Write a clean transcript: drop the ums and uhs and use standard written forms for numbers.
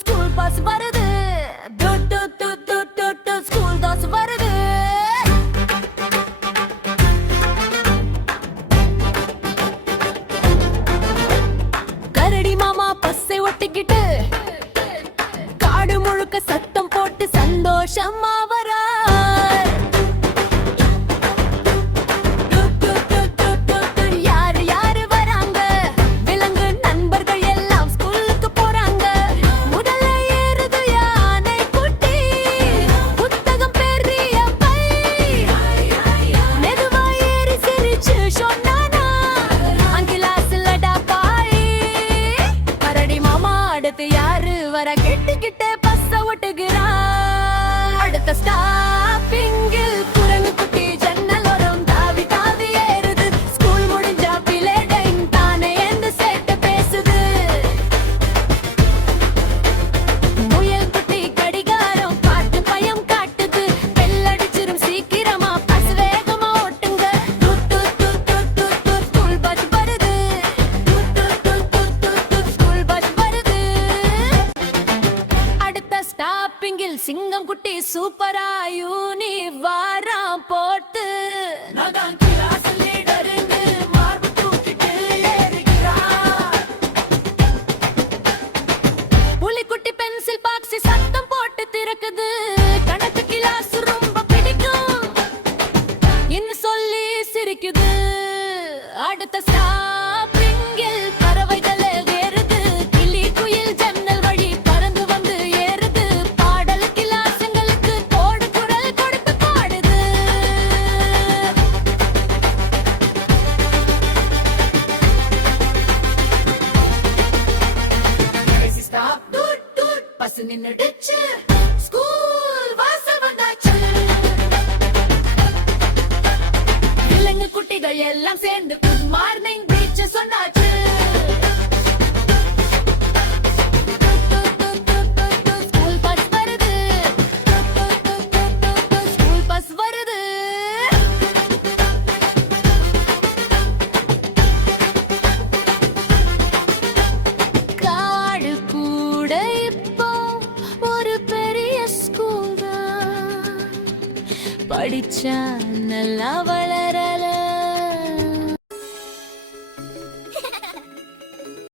School bus வருது, school bus வருது. கரடி மாமா பஸ்ஸை ஒட்டிக்கிட்டு காடு முழுக்க சத்தம் போட்டு சந்தோஷமா வரா. கெட்டுக்கிட்டே பஸ்ஸ ஓட்டுகிறான். அடுத்த ஸ்டாப்பிங்கில் குரங்கு குட்டி ஜன்னலோரம் தாவி தாவி ஏறுது. ஸ்கூல் முடிஞ்சா பிளேடைம் தானே எந்த சேட்ட பேசுது. முயல் குட்டி கடிகாரம் பார்த்து பயம் காட்டுது. பெல்லடிச்சிரும் சீக்கிரமா பஸ் வேகமா ஓட்டுங்க. ஸ்கூல் பஸ் வருது, ஸ்கூல் பஸ் வருது. ஸ்டாப்பிங்கில் சிங்கம் குட்டி சூப்பரா யூனிவாரம் போட்டு புலிக்குட்டி பென்சில் பாக்ஸி சத்தம் போட்டு திறக்குது. கணக்கு கிளாஸ் ரொம்ப பிடிக்கும் இன்னும் சொல்லி சிரிக்குது. அடுத்த ஸ்டாப்பிங்கில் பறவைகள் ஏறுது. கிளி குயில் ஜன்னல் வழி பறந்து வந்து ஏறுது. பாடல் கிளாசுங்களுக்கு கோடு குரல் கொடுத்து பாடுது. ஸ்டாப் டூட் டூட் பஸ் நின்னுடுச்சு. ஸ்கூல் வாசல் வந்தாச்சு. இளைஞ குட்டிகள் எல்லாம் சேர்ந்து குட் மார்னிங் பீச் சொன்னாச்சு. ஸ்கூல் பஸ் வருது, ஸ்கூல் பஸ் வருது. காடு கூட இப்போ ஒரு பெரிய ஸ்கூல் தான். படிச்சா நல்லா வளர